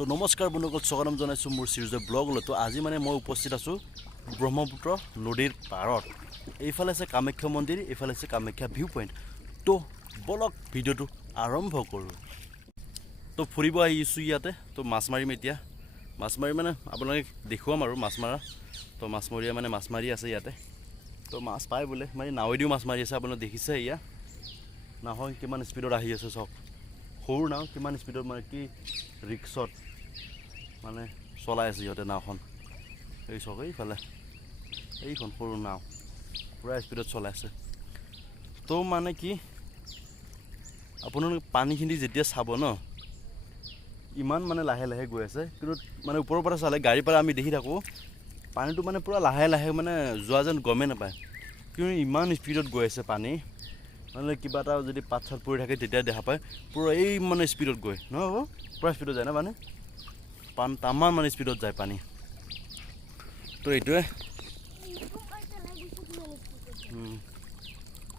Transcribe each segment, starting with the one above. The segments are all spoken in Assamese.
তো নমস্কাৰ বন্ধুসকল, স্বাগতম জনাইছোঁ মোৰ চিৰিজৰ ব্লগলৈ। তো আজি মানে মই উপস্থিত আছোঁ ব্ৰহ্মপুত্ৰ নদীৰ পাৰত। এইফালে আছে কামাখ্যা মন্দিৰ, এইফালে আছে কামাখ্যা ভিউ পইণ্ট। তো বলক ভিডিঅ'টো আৰম্ভ কৰোঁ। তো ফুৰিব আহিছোঁ ইয়াতে। তো মাছ মাৰিম এতিয়া। মাছ মাৰি মানে আপোনালোকে দেখুৱাম আৰু মাছ মাৰা। তো মাছমৰীয়া মানে মাছ মাৰি আছে ইয়াতে। তো মাছ পায় বোলে, মানে নাৱেদিও মাছ মাৰি আছে। আপোনালোকে দেখিছে এয়া নাহয় কিমান স্পীডত আহি আছে। চাওক সৰু নাও কিমান স্পীডত, মানে কি ৰিক্সত মানে চলাই আছে সিহঁতে নাওখন। এই চাওক এইফালে এইখন সৰু নাও পূৰা স্পীডত চলাই আছে। তো মানে কি আপোনালোকে পানীখিনি যেতিয়া চাব ন, ইমান মানে লাহে লাহে গৈ আছে, কিন্তু মানে ওপৰৰ পৰা চালে গাড়ীৰ পৰা আমি দেখি থাকোঁ পানীটো মানে পূৰা লাহে লাহে মানে যোৱা যেন গমেই নাপায়, কিন্তু ইমান স্পীডত গৈ আছে পানী। মানে কিবা এটা যদি পাত চাত পৰি থাকে তেতিয়া দেখা পায় পূৰা এই মানে স্পীডত গৈ নহ'ব, পূৰা স্পীডত যায় না পানী তামান মানে স্পীডত যায় পানী। তো এইটোৱে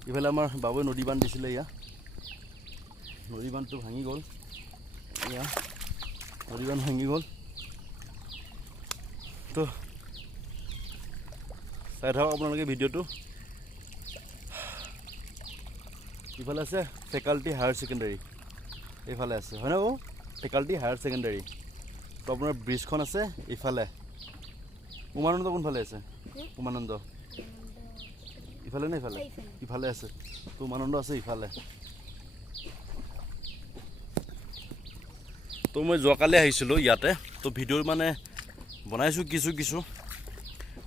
ইফালে আমাৰ বাবুৱে নদী বান্ধ দিছিলে। এয়া নদী বান্ধটো ভাঙি গ'ল, এয়া নদী বান্ধ ভাঙি গ'ল। তো চাই থাকক আপোনালোকে ভিডিঅ'টো। ইফালে আছে ফেকাল্টি হায়াৰ ছেকেণ্ডেৰী, এইফালে আছে হয় ন ফেকাল্টি হায়াৰ ছেকেণ্ডেৰী। তো আপোনাৰ ব্ৰিজখন আছে ইফালে। উমানন্দ কোনফালে আছে? উমানন্দ ইফালে নে ইফালে? ইফালে আছে। তো উমানন্দ আছে ইফালে। তো মই যোৱাকালি আহিছিলোঁ ইয়াতে। তো ভিডিঅ' মানে বনাইছোঁ কিছু।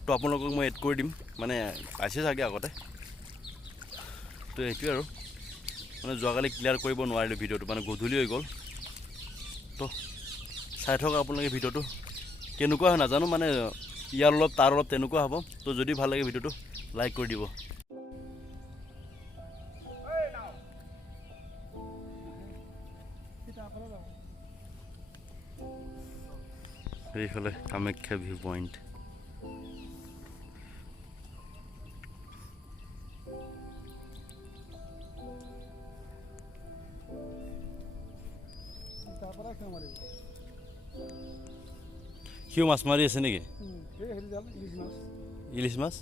তো আপোনালোকক মই এড কৰি দিম, মানে পাইছে চাগে আগতে। তো এইটোৱে আৰু মানে যোৱাকালি ক্লিয়াৰ কৰিব নোৱাৰিলোঁ ভিডিঅ'টো, মানে গধূলি হৈ গ'ল। তো চাই থাকক আপোনালোকে ভিডিঅ'টো। কেনেকুৱা হয় নাজানো, মানে ইয়াৰ অলপ তাৰ অলপ তেনেকুৱা হ'ব। তো যদি ভাল লাগে ভিডিঅ'টো লাইক কৰি দিব। এইফালে কামাখ্যা ভিউ পইণ্ট। সিও মাছ মাৰি আছে নেকি? ইলিছ মাছ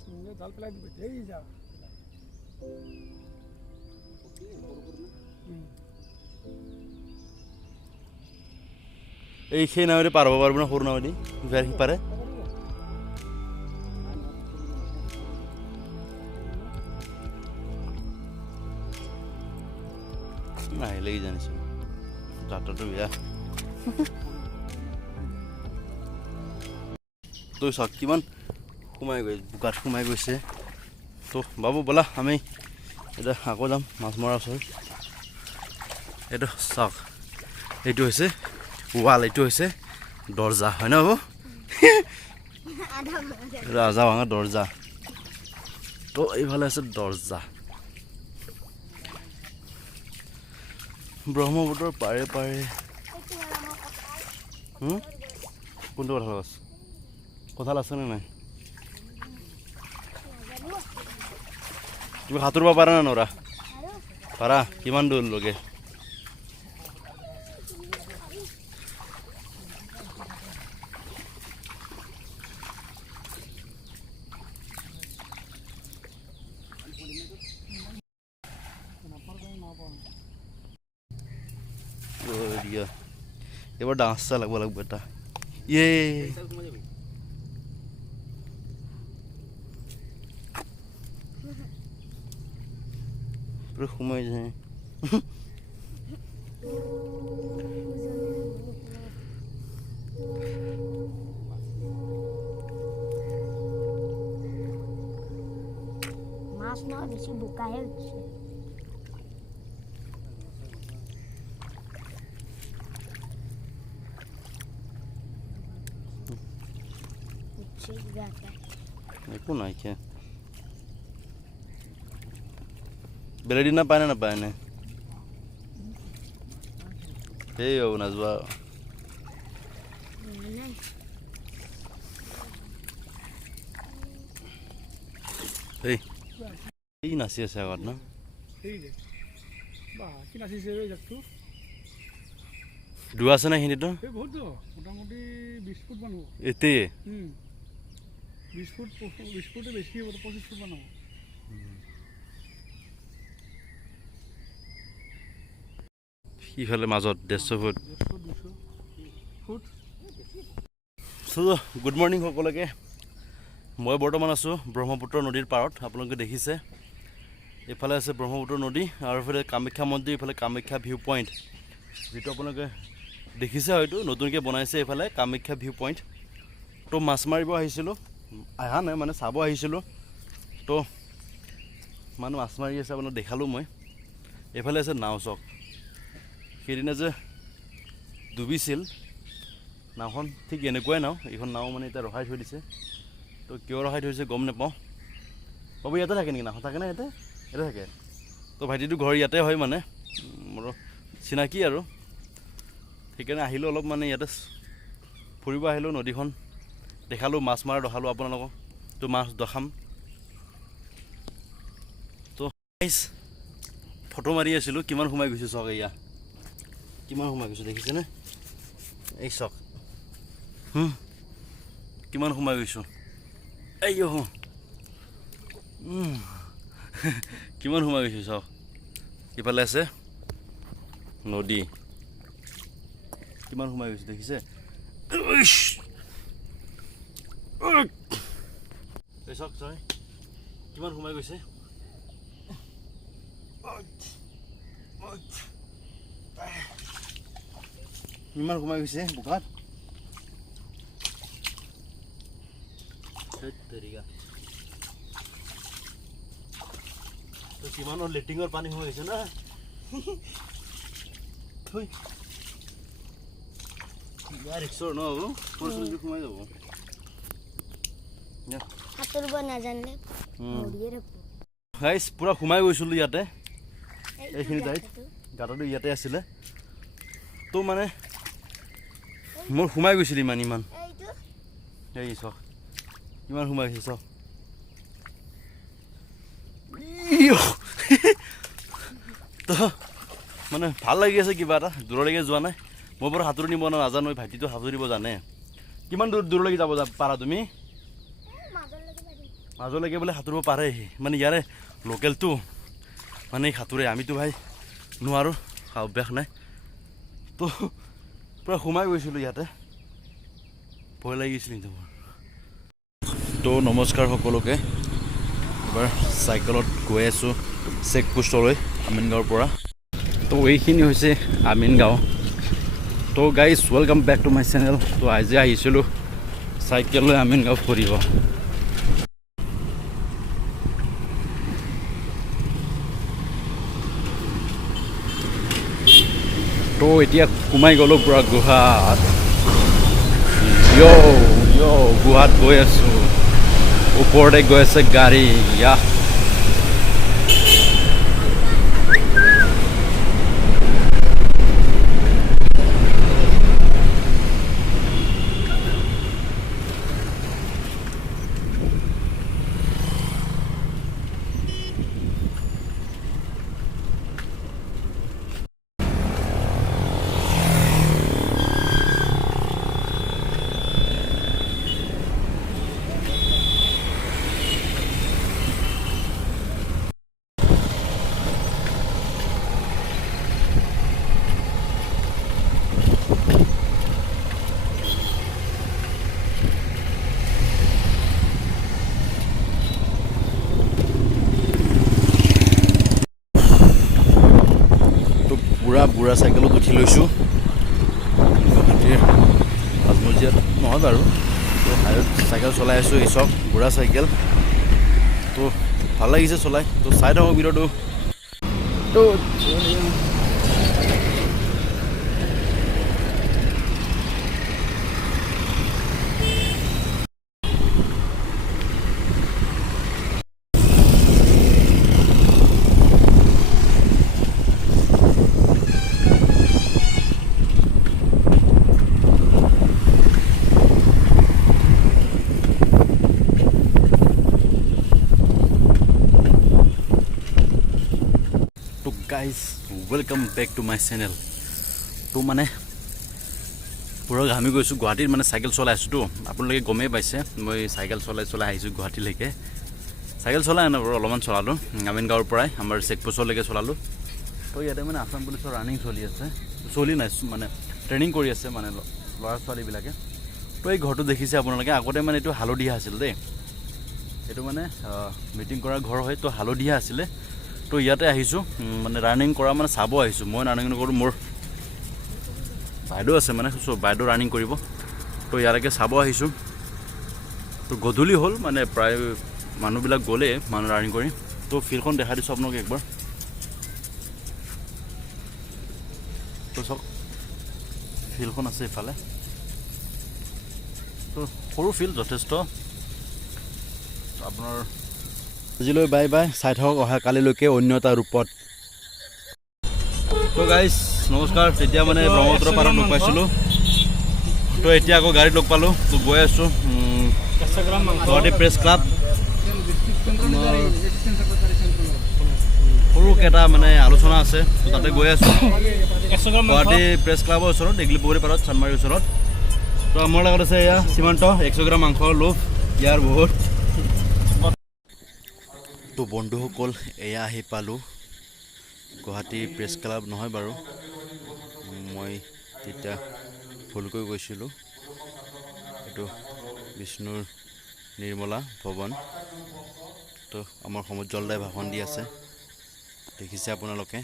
এই সেই নাৱেদি পাৰ হ'ব পাৰিব না? সৰু নাৱেদি ইফালে সিপাৰে নাহিলেই জানিছোঁ যাত্ৰাটো বেয়া। তো চাওক কিমান সোমাই গৈ বোকাত সোমাই গৈছে। তো বাবু ব'লা আমি এতিয়া আকৌ যাম মাছ মৰাৰ ওচৰত। এইটো চাওক, এইটো হৈছে ৱাল, এইটো হৈছে দৰ্জা হয় ন বাবু? ৰাজা ভাঙা দৰ্জা। তো এইফালে আছে দৰ্জা। ব্ৰহ্মপুত্ৰৰ পাৰে পাৰে। কোনটো কঁঠাল গছ? কঁঠাল আছেনে নাই? তুমি সাঁতুৰিব পাৰা না নৰা? পাৰা? কিমান দূৰলৈকে? এবার ডান্সটা লাগবো এটা। ইয়ে পুরো ঘুমাই যায়। মাছ না বেশি বোকাহে হচ্ছে। একো নাই কে বেলেদি না পায় না পায় না এই ও নাজবা এই নাচি আছে আগত না? দূৰ আছে নে সেইখিনিতো এই বহুত দূৰ মোটামুটি 20 ফুট মান হ'ব এতেই 20 ফুট 20 ফুটে বেছি হ'ব 25 ফুট মান হ'ব ইফালে মাজত 150 ফুট 200 ফুট গুড মৰ্ণিং সকলোকে মই বৰ্তমান আছোঁ ব্ৰহ্মপুত্ৰ নদীৰ পাৰত আপোনালোকে দেখিছে এইফালে আছে ব্ৰহ্মপুত্ৰ নদী আৰু এইফালে কামাখ্যা মন্দিৰ এইফালে কামাখ্যা ভিউ পইণ্ট যিটো আপোনালোকে দেখিছে হয়তো নতুনকৈ বনাইছে এইফালে কামাখ্যা ভিউ পইণ্ট তো মাছ মাৰিব আহিছিলোঁ অহা নাই মানে চাব আহিছিলোঁ তো মানুহ মাছ মাৰি আছে আপোনাক দেখালোঁ মই এইফালে আছে নাও চক সেইদিনা যে ডুবিছিল নাওখন ঠিক এনেকুৱাই নাও এইখন নাও মানে এতিয়া ৰখাই থৈ দিছে তো কিয় ৰখাই থৈছে গম নাপাওঁ বাবু ইয়াতে থাকে নেকি নাও থাকে নে ইয়াতে ইয়াতে থাকে তো ভাইটিটো ঘৰ ইয়াতে হয় মানে মোৰ চিনাকি আৰু সেইকাৰণে আহিলোঁ অলপ মানে ইয়াতে ফুৰিব আহিলোঁ নদীখন দেখালোঁ মাছ মৰা দেখালোঁ আপোনালোকক তো মাছ দেখাম তো ফটো মাৰি আছিলোঁ কিমান সোমাই গৈছোঁ চাওক এয়া কিমান সোমাই গৈছোঁ দেখিছেনে এই চাওক কিমান সোমাই গৈছোঁ এই কিমান সোমাই গৈছোঁ চাওক ইফালে আছে নদী কিমান সোমাই গৈছোঁ দেখিছে এই চাওক চাই কিমান সোমাই গৈছে ইমান সোমাই গৈছে বোকাত কিমানৰ লেট্ৰিঙৰ পানী সোমাই গৈছে না ৰিক্সৰ ন সোমাই যাব সাঁতুৰিব নাজানিলে মৰিয়ে থাকোঁ গাইছ পূৰা সোমাই গৈছিলোঁ ইয়াতে এইখিনি ঠাইত গাঁতটো ইয়াতে আছিলে তো মানে মোৰ সোমাই গৈছিল ইমান এই চাওক কিমান সোমাই গৈছে চাওক তো মানে ভাল লাগি আছে কিবা এটা দূৰলৈকে যোৱা নাই মই বাৰু সাঁতুৰি নিব নাজানো ভাইটিটো সাঁতুৰিব জানে কিমান দূৰলৈকে যাব পাৰা তুমি মাজলৈকে বোলে সাঁতুৰিব পাৰে মানে ইয়াৰে লোকেলটো মানে সাঁতুৰে আমিতো ভাই নোৱাৰোঁ অভ্যাস নাই তো পূৰা সোমাই গৈছিলোঁ ইয়াতে ভয় লাগিছিল কিন্তু মোৰ তো নমস্কাৰ সকলোকে এবাৰ চাইকেলত গৈ আছোঁ চেক পোষ্টলৈ আমিনগাঁৱৰ পৰা তো এইখিনি হৈছে আমিনগাঁও তো guys welcome back to my channel তো আজি আহিছিলোঁ চাইকেল লৈ আমিনগাঁও ফুৰিব তো এতিয়া সোমাই গ'লোঁ পূৰা গুহাত গুহাত গৈ আছোঁ ওপৰতে গৈ আছে গাড়ী ইয়াহ বুঢ়া চাইকেলত উঠি লৈছোঁ গুৱাহাটীৰ মাজমজিয়াত নহয় বাৰু তো হাইৱেত চাইকেল চলাই আছোঁ এই চক বুঢ়া চাইকেল তো ভাল লাগিছে চলাই তো চাই থাকক ভিডিঅ'টো তো guys welcome back to my channel তো মানে পুৰা ঘামি গৈছোঁ গুৱাহাটীত মানে চাইকেল চলাই আছোঁতো আপোনালোকে গমেই পাইছে মই চাইকেল চলাই আহিছোঁ গুৱাহাটীলৈকে চাইকেল চলাই আনো বাৰু অলপমান চলালোঁ আমিনগাঁৱৰ পৰাই আমাৰ চেকপোষ্টলৈকে চলালোঁ তো ইয়াতে মানে আসাম পুলিচৰ ৰানিং চলি আছে চলি নাই মানে ট্ৰেইনিং কৰি আছে মানে ল'ৰা ছোৱালীবিলাকে তো এই ঘৰটো দেখিছে আপোনালোকে আগতে মানে এইটো হালধীয়া আছিল দেই এইটো মানে মিটিং কৰা ঘৰ হয় তো হালধীয়া আছিলে তো ইয়াতে আহিছোঁ মানে ৰানিং কৰা মানে চাব আহিছোঁ মই ৰানিং নকৰোঁ মোৰ বাইদেউ আছে মানে বাইদেউ ৰানিং কৰিব তো ইয়ালৈকে চাব আহিছোঁ তো গধূলি হ'ল মানে প্ৰায় মানুহবিলাক গ'লে মানুহ ৰানিং কৰি তো ফিল্ডখন দেখাই দিছোঁ আপোনালোকে একবাৰ তো চাওক ফিল্ডখন আছে ইফালে তো সৰু ফিল্ড যথেষ্ট আপোনাৰ আজিলৈ বাই বাই চাই থাকক অহা কালিলৈকে অন্য এটা ৰূপত তো গাইজ নমস্কাৰ তেতিয়া মানে ব্ৰহ্মপুত্ৰ পাৰত লগ পাইছিলোঁ তো এতিয়া আকৌ গাড়ীত লগ পালোঁ তো গৈ আছোঁ গুৱাহাটী প্ৰেছ ক্লাব সৰুকৈ এটা মানে আলোচনা আছে তো তাতে গৈ আছোঁ গুৱাহাটী প্ৰেছ ক্লাবৰ ওচৰত দীঘলীপুখুৰী পাৰত চানমাৰীৰ ওচৰত তো আমাৰ লগত আছে এয়া সীমান্ত 100 গ্ৰাম মাংস লোভ ইয়াৰ বহুত তো বন্ধুসকল এয়া আহি পালোঁ গুৱাহাটী প্ৰেছ ক্লাব নহয় বাৰু মই তেতিয়া ভুলকৈ গৈছিলোঁ এইটো বিষ্ণুৰ নিৰ্মলা ভৱন তো আমাৰ সমুজ্জ্বল দাই ভাষণ দি আছে দেখিছে আপোনালোকে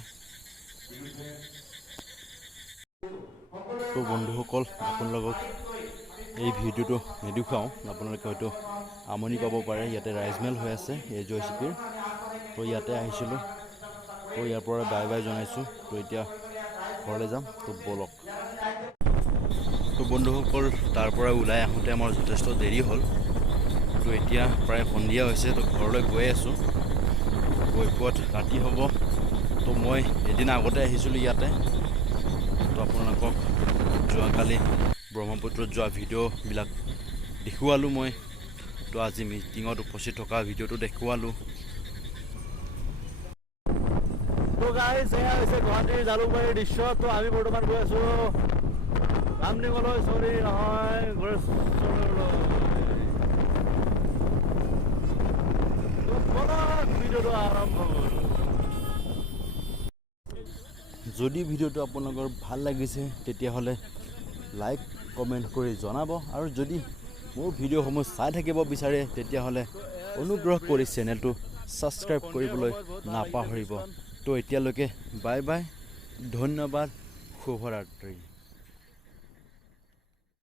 তো বন্ধুসকল আপোনালোকক এই ভিডিঅ'টো নেদেখুৱাওঁ আপোনালোকে হয়তো আমনি পাব পাৰে ইয়াতে ৰাইজমেল হৈ আছে AJCPৰ তো ইয়াতে আহিছিলোঁ তো ইয়াৰ পৰা বাই বাই জনাইছোঁ তো এতিয়া ঘৰলৈ যাম তো ব'লক তো বন্ধুসকল তাৰ পৰা ওলাই আহোঁতে আমাৰ যথেষ্ট দেৰি হ'ল তো এতিয়া প্ৰায় সন্ধিয়া হৈছে তো ঘৰলৈ গৈ আছোঁ গৈ পোৱাত ৰাতি হ'ব তো মই এদিন আগতে আহিছিলোঁ ইয়াতে তো আপোনালোকক যোৱাকালি ব্ৰহ্মপুত্ৰত যোৱা ভিডিঅ'বিলাক দেখুৱালোঁ মই তো আজি মিটিঙত উপস্থিত থকা ভিডিঅ'টো দেখুৱালোঁ তো গাইজ এয়া হৈছে গুৱাহাটীৰ জালুকবাৰীৰ দৃশ্য তো আমি বৰ্তমান গৈ আছোঁ ৰামলিঙলৈ চৰি নহয় ভিডিঅ'টো আৰম্ভ হ'ল যদি ভিডিঅ'টো আপোনালোকৰ ভাল লাগিছে তেতিয়াহ'লে লাইক কমেণ্ট কৰি জনাব আৰু যদি মোৰ ভিডিঅ'সমূহ চাই থাকিব বিচাৰে তেতিয়াহ'লে অনুগ্ৰহ কৰি চেনেলটো ছাবস্ক্ৰাইব কৰিবলৈ নাপাহৰিব তো এতিয়ালৈকে বাই বাই ধন্যবাদ শুভৰাত্ৰি